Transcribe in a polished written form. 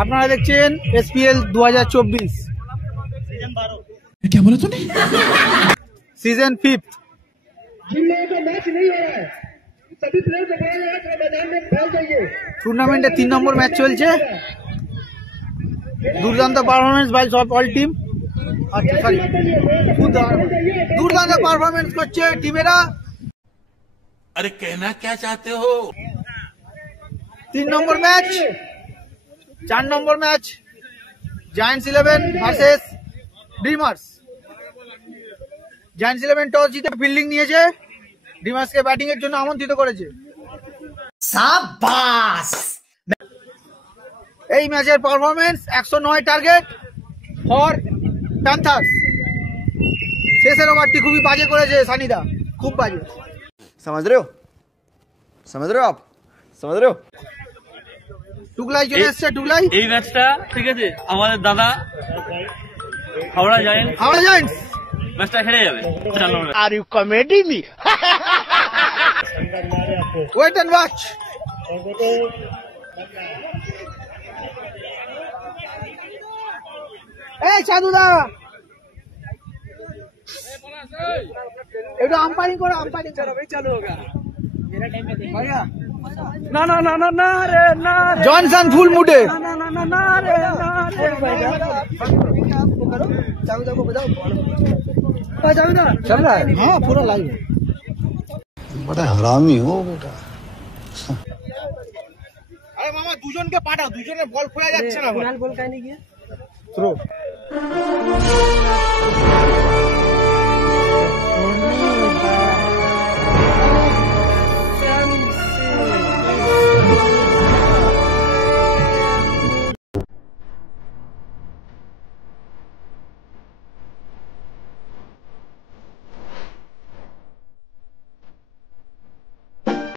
আপনারা দেখছেন SPL 2024 क्या बोला तूने? सीजन 5। टूर्नामेंटे 3 নম্বর ম্যাচ চলছে। দুর্দান্ত পারফরমেন্স বাই অল টিম। আচ্ছা সরি, দুর্দান্ত পারফরমেন্স করছে টিমেরা। अरे कहना क्या चाहते हो? 3 number match, 4 number match Giants 11 versus Dreamers. Giants 11 toss জিতে ফিল্ডিং নিয়েছে, ড্রিমার্সকে ব্যাটিং এর জন্য আমন্ত্রিত করেছে। সাবাস! এই ম্যাচের পারফরমেন্স 109 টার্গেট ফর প্যান্থার্স। শেষের ওভারটি খুবই বাজে করেছে সানিদা, খুব বাজে। समझ रहे हो? समझ रहे हो आप? समझ रहे हो? টুকলাই চলে এসছে, টুকলাই। এই ম্যাচটা ঠিক আছে, আমাদের দাদা হাওড়া জায়ান্টস ম্যাচটা হেরে যাবে। Are you comedy me? Wait and watch. এই সাধুদা, একটু আম্পায়ারিং করো, আম্পায়ারিং করো। চালু হোগা ভাইয়া। না না না না না রে না, জনসন ফুল মুডে। না না না না রে না রে। चल रहा है? हाँ पूरा लाइव है। बड़ा हरामी हो बेटा। अरे मामा দুজনকে পাঠাও, দুজনের বল খোলা যাচ্ছে না। বল কাহিনী কি? থ্রো।